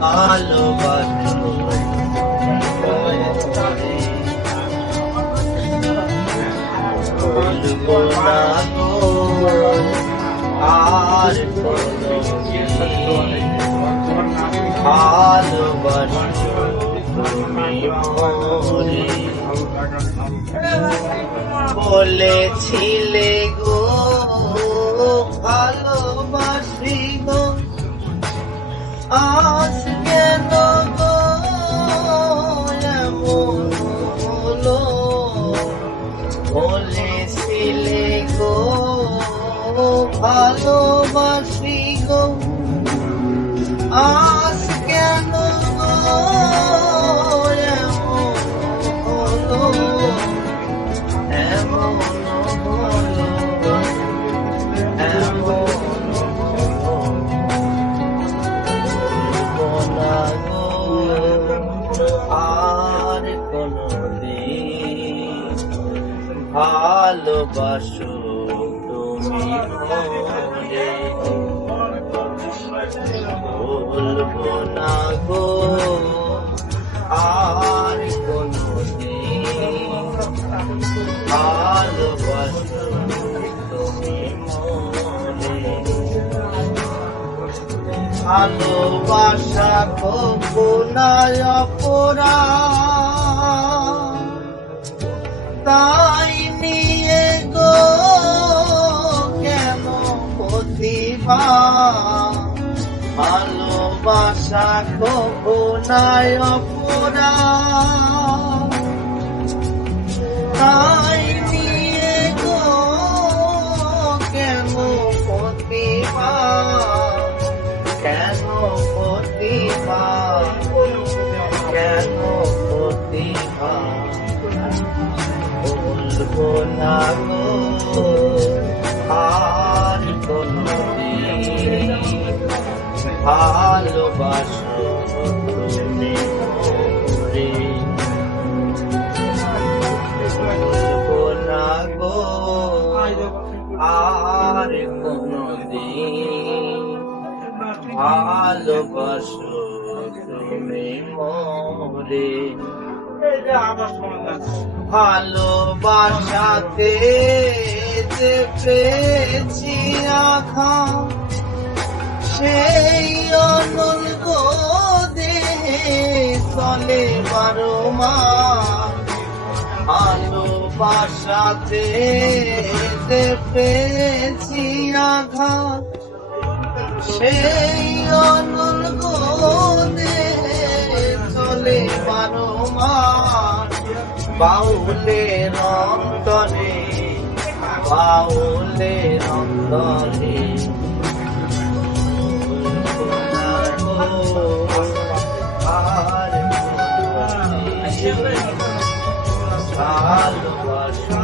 ভালোবাসো ভুলবো না গো আর কোনদিন ভালোবাসো তুমি মোরে বলেছিলে গো ভালোবাসি গো আজ কেন গো এমন হলো বলেছিলে গো ভালোবাসি গো আজ কেন গো এমন হলো আর কোনদিন ভালোবাসো তুমি মোরে বলবো না গো আর কোনদিন ভালোবাসো তুমি মোরে ভালোবাসা কখনোই অপরাধ তাই নিয়ে গো কেন প্রতিভা ভালোবাসা কখনোই অপরাধ তাই নিয়ে গো কেন প্রতিভা কেন প্রতিভা কেন প্রতিভা বলবো না গো আর কোনদিন ভালোবাসো তুমি মোরে বলবো না গো আর কোনদিন ভালোবাসো তুমি মোরে ভালোবাসাতে যে পেয়েছি আঘাত সেই অনল দেহে চলে 12 মাস ভালোবাসাতে যে পেয়েছি আঘাত সেই অনল দেহে চলে 12 মাস বাউলের অন্তরে বাউলের অন্তরে আর ভালোবাসা